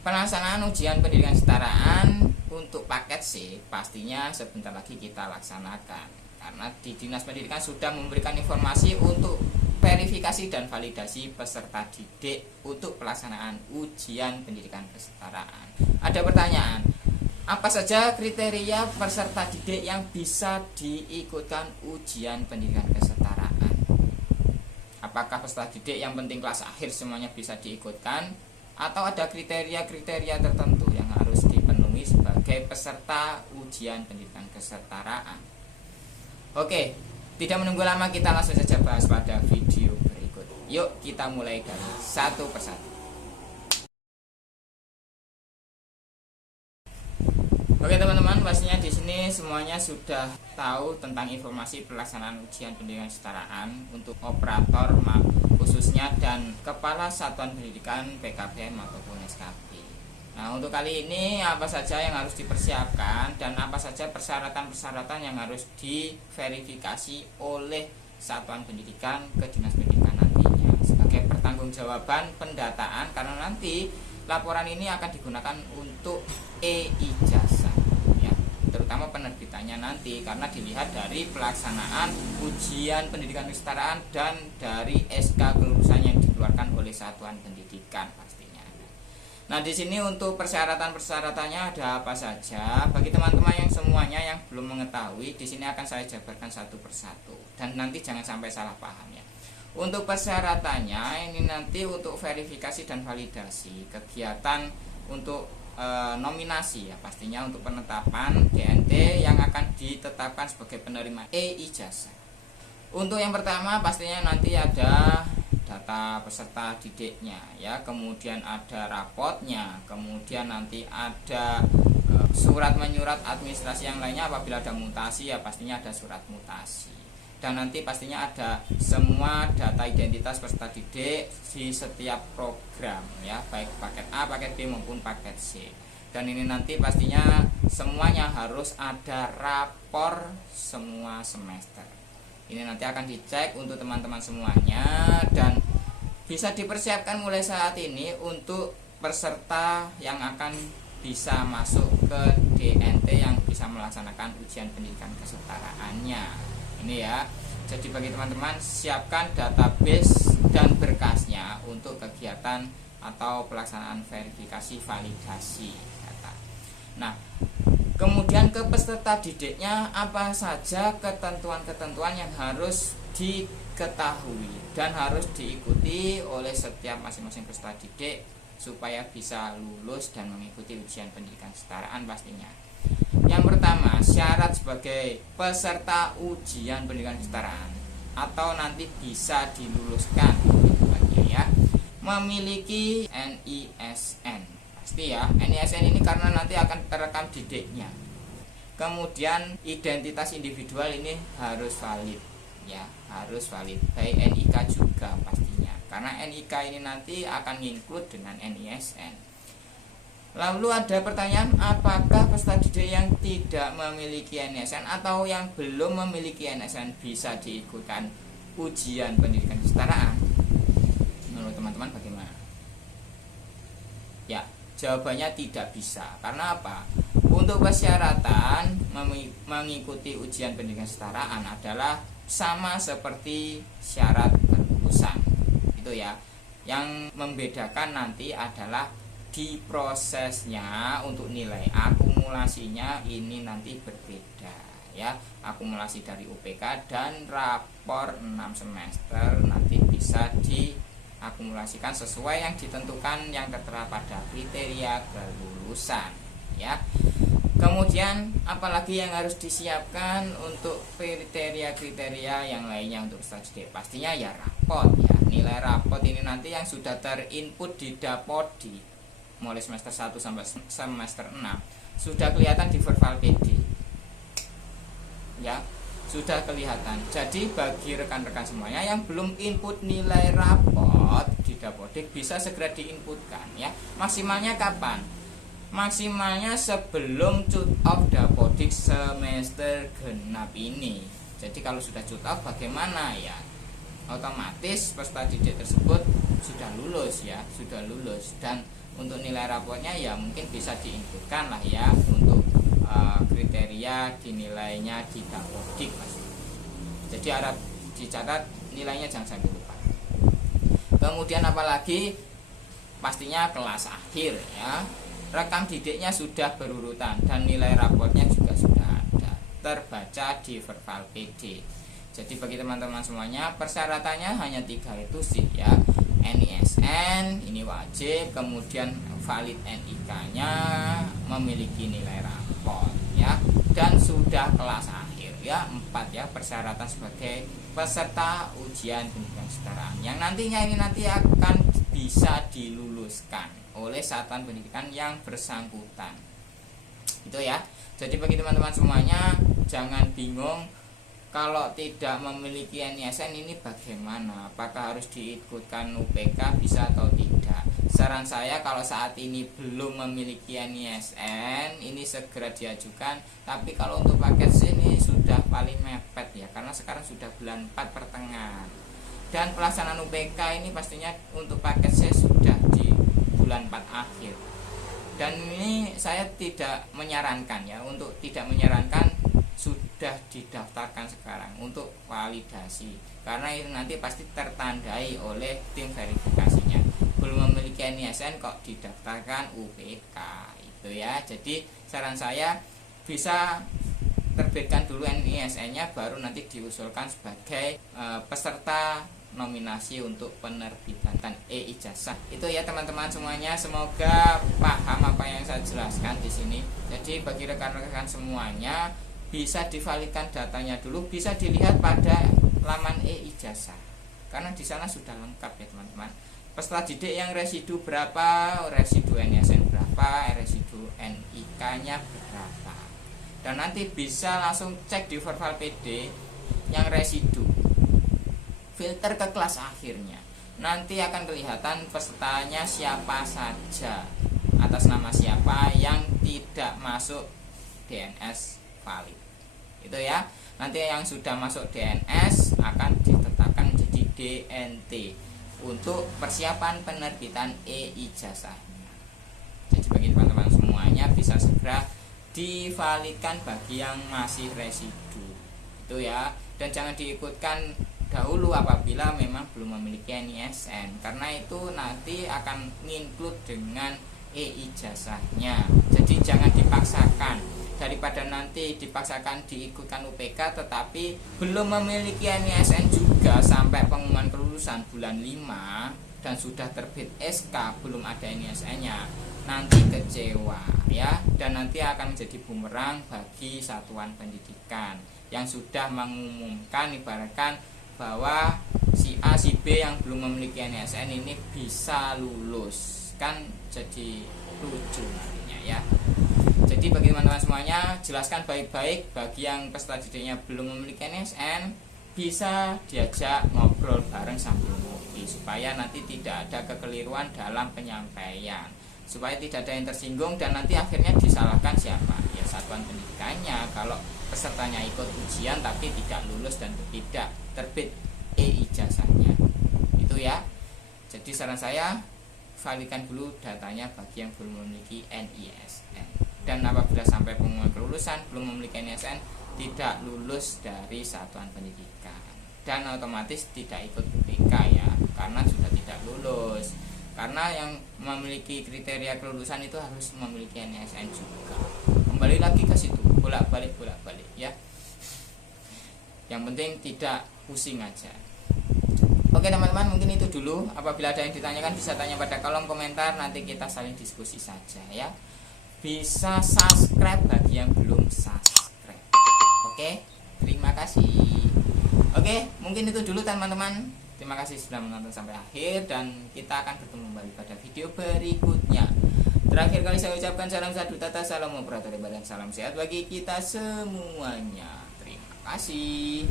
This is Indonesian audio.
Pelaksanaan ujian pendidikan kesetaraan untuk paket C pastinya sebentar lagi kita laksanakan, karena di Dinas Pendidikan sudah memberikan informasi untuk verifikasi dan validasi peserta didik untuk pelaksanaan ujian pendidikan kesetaraan. Ada pertanyaan, apa saja kriteria peserta didik yang bisa diikutkan ujian pendidikan kesetaraan? Apakah peserta didik yang penting kelas akhir semuanya bisa diikutkan, atau ada kriteria-kriteria tertentu yang harus dipenuhi sebagai peserta ujian pendidikan kesetaraan? Oke, tidak menunggu lama, kita langsung saja bahas pada video berikut. Yuk kita mulai dari satu persatu. Oke teman-teman, pastinya di sini semuanya sudah tahu tentang informasi pelaksanaan ujian pendidikan kesetaraan untuk operator khususnya dan kepala satuan pendidikan PKBM ataupun SKP. Nah, untuk kali ini apa saja yang harus dipersiapkan dan apa saja persyaratan-persyaratan yang harus diverifikasi oleh satuan pendidikan ke Dinas Pendidikan nantinya sebagai pertanggungjawaban pendataan, karena nanti laporan ini akan digunakan untuk e-ijazah ya, terutama penerbitannya nanti, karena dilihat dari pelaksanaan ujian pendidikan kesetaraan dan dari SK kelulusan yang dikeluarkan oleh satuan pendidikan pastinya. Nah, di sini untuk persyaratan-persyaratannya ada apa saja bagi teman-teman yang semuanya yang belum mengetahui, di sini akan saya jabarkan satu persatu dan nanti jangan sampai salah paham ya. Untuk persyaratannya ini nanti untuk verifikasi dan validasi kegiatan untuk nominasi ya, pastinya untuk penetapan DNT yang akan ditetapkan sebagai penerima e-ijazah. Untuk yang pertama pastinya nanti ada data peserta didiknya ya, kemudian ada rapotnya, kemudian nanti ada surat menyurat administrasi yang lainnya. Apabila ada mutasi ya pastinya ada surat mutasi. Dan nanti pastinya ada semua data identitas peserta didik di setiap program ya, baik paket A, paket B maupun paket C. Dan ini nanti pastinya semuanya harus ada rapor semua semester. Ini nanti akan dicek untuk teman-teman semuanya dan bisa dipersiapkan mulai saat ini untuk peserta yang akan bisa masuk ke DNT yang bisa melaksanakan ujian pendidikan kesetaraannya. Ini ya, jadi bagi teman-teman siapkan database dan berkasnya untuk kegiatan atau pelaksanaan verifikasi validasi data. Nah, kemudian ke peserta didiknya apa saja ketentuan-ketentuan yang harus diketahui dan harus diikuti oleh setiap masing-masing peserta didik supaya bisa lulus dan mengikuti ujian pendidikan kesetaraan pastinya. Yang pertama, syarat sebagai peserta ujian pendidikan kesetaraan atau nanti bisa diluluskan ya, memiliki NISN. Pasti ya, NISN ini karena nanti akan terekam didiknya. Kemudian identitas individual ini harus valid ya, harus valid. Baik NIK juga pastinya, karena NIK ini nanti akan include dengan NISN. Lalu ada pertanyaan, apakah peserta didik yang tidak memiliki NISN atau yang belum memiliki NISN bisa diikutkan ujian pendidikan kesetaraan? Menurut teman-teman bagaimana? Ya, jawabannya tidak bisa. Karena apa? Untuk persyaratan mengikuti ujian pendidikan kesetaraan adalah sama seperti syarat kelulusan. Itu ya. Yang membedakan nanti adalah di prosesnya untuk nilai akumulasinya ini nanti berbeda ya. Akumulasi dari UPK dan rapor 6 semester nanti bisa diakumulasikan sesuai yang ditentukan yang tertera pada kriteria kelulusan ya. Kemudian apalagi yang harus disiapkan untuk kriteria-kriteria yang lainnya untuk peserta didik? Pastinya ya rapot ya. Nilai rapot ini nanti yang sudah terinput di Dapodi mulai semester 1 sampai semester 6 sudah kelihatan di Verbal PD ya, sudah kelihatan. Jadi bagi rekan-rekan semuanya yang belum input nilai rapot di Dapodik bisa segera diinputkan ya. Maksimalnya kapan? Maksimalnya sebelum cut off Dapodik semester genap ini. Jadi kalau sudah cut off bagaimana ya? Otomatis peserta didik tersebut sudah lulus ya, sudah lulus. Dan untuk nilai raportnya ya mungkin bisa diinputkan lah ya untuk kriteria dinilainya di Dapodik Mas. Jadi harap dicatat nilainya jangan sampai lupa. Kemudian apalagi pastinya kelas akhir ya. Rekam didiknya sudah berurutan dan nilai raportnya juga sudah ada terbaca di Verbal PD. Jadi bagi teman-teman semuanya persyaratannya hanya 3 itu sih ya. NISN ini wajib, kemudian valid NIK-nya, memiliki nilai rapor ya, dan sudah kelas akhir ya. 4 ya persyaratan sebagai peserta ujian pendidikan kesetaraan yang nantinya ini nanti akan bisa diluluskan oleh satuan pendidikan yang bersangkutan. Itu ya. Jadi bagi teman-teman semuanya jangan bingung kalau tidak memiliki NISN ini bagaimana? Apakah harus diikutkan UPK bisa atau tidak? Saran saya kalau saat ini belum memiliki NISN ini segera diajukan. Tapi kalau untuk paket C ini sudah paling mepet ya, karena sekarang sudah bulan 4 pertengahan. Dan pelaksanaan UPK ini pastinya untuk paket C sudah di bulan 4 akhir. Dan ini saya tidak menyarankan ya, untuk tidak menyarankan sudah didaftarkan sekarang untuk validasi, karena itu nanti pasti tertandai oleh tim verifikasinya. Belum memiliki NISN kok didaftarkan UPK itu ya. Jadi saran saya bisa terbitkan dulu NISN-nya, baru nanti diusulkan sebagai peserta nominasi untuk penerbitan e-ijazah. Itu ya teman-teman semuanya, semoga paham apa yang saya jelaskan di sini. Jadi bagi rekan-rekan semuanya bisa divalidkan datanya dulu, bisa dilihat pada laman e-ijazah karena di sana sudah lengkap ya teman-teman. Peserta didik yang residu berapa, residu NISN berapa, residu NIK-nya berapa. Dan nanti bisa langsung cek di Verbal PD yang residu. Filter ke kelas akhirnya. Nanti akan kelihatan pesertanya siapa saja, atas nama siapa yang tidak masuk DNS valid. Itu ya. Nanti yang sudah masuk DNS akan ditetapkan menjadi DNT untuk persiapan penerbitan e-ijazahnya. Jadi bagi teman-teman semuanya bisa segera divalidkan bagi yang masih residu. Itu ya. Dan jangan diikutkan dahulu apabila memang belum memiliki NISN, karena itu nanti akan nginclude dengan e-ijazahnya. Jadi jangan dipaksakan, daripada nanti dipaksakan diikutkan UPK tetapi belum memiliki NISN juga sampai pengumuman kelulusan bulan 5 dan sudah terbit SK belum ada NISN-nya, nanti kecewa ya, dan nanti akan menjadi bumerang bagi satuan pendidikan yang sudah mengumumkan, ibaratkan bahwa si A, si B yang belum memiliki NISN ini bisa lulus, kan jadi lucu nantinya ya. Jadi bagi teman-teman semuanya jelaskan baik-baik, bagi yang peserta didiknya belum memiliki NISN bisa diajak ngobrol bareng sambil ngopi supaya nanti tidak ada kekeliruan dalam penyampaian, supaya tidak ada yang tersinggung dan nanti akhirnya disalahkan siapa? Ya satuan pendidikannya kalau pesertanya ikut ujian tapi tidak lulus dan tidak terbit e-ijazahnya. Itu ya. Jadi saran saya validkan dulu datanya bagi yang belum memiliki NISN. Dan apabila sampai pengumuman kelulusan belum memiliki NISN, tidak lulus dari satuan pendidikan dan otomatis tidak ikut UPK ya, karena sudah tidak lulus. Karena yang memiliki kriteria kelulusan itu harus memiliki NISN juga. Kembali lagi ke situ, bolak-balik ya. Yang penting tidak pusing aja. Oke teman-teman, mungkin itu dulu. Apabila ada yang ditanyakan bisa tanya pada kolom komentar, nanti kita saling diskusi saja ya. Bisa subscribe bagi yang belum subscribe. Oke, terima kasih. Oke, mungkin itu dulu teman-teman. Terima kasih sudah menonton sampai akhir dan kita akan bertemu kembali pada video berikutnya. Terakhir kali saya ucapkan salam satu tata, salam operator dan salam sehat bagi kita semuanya. Terima kasih.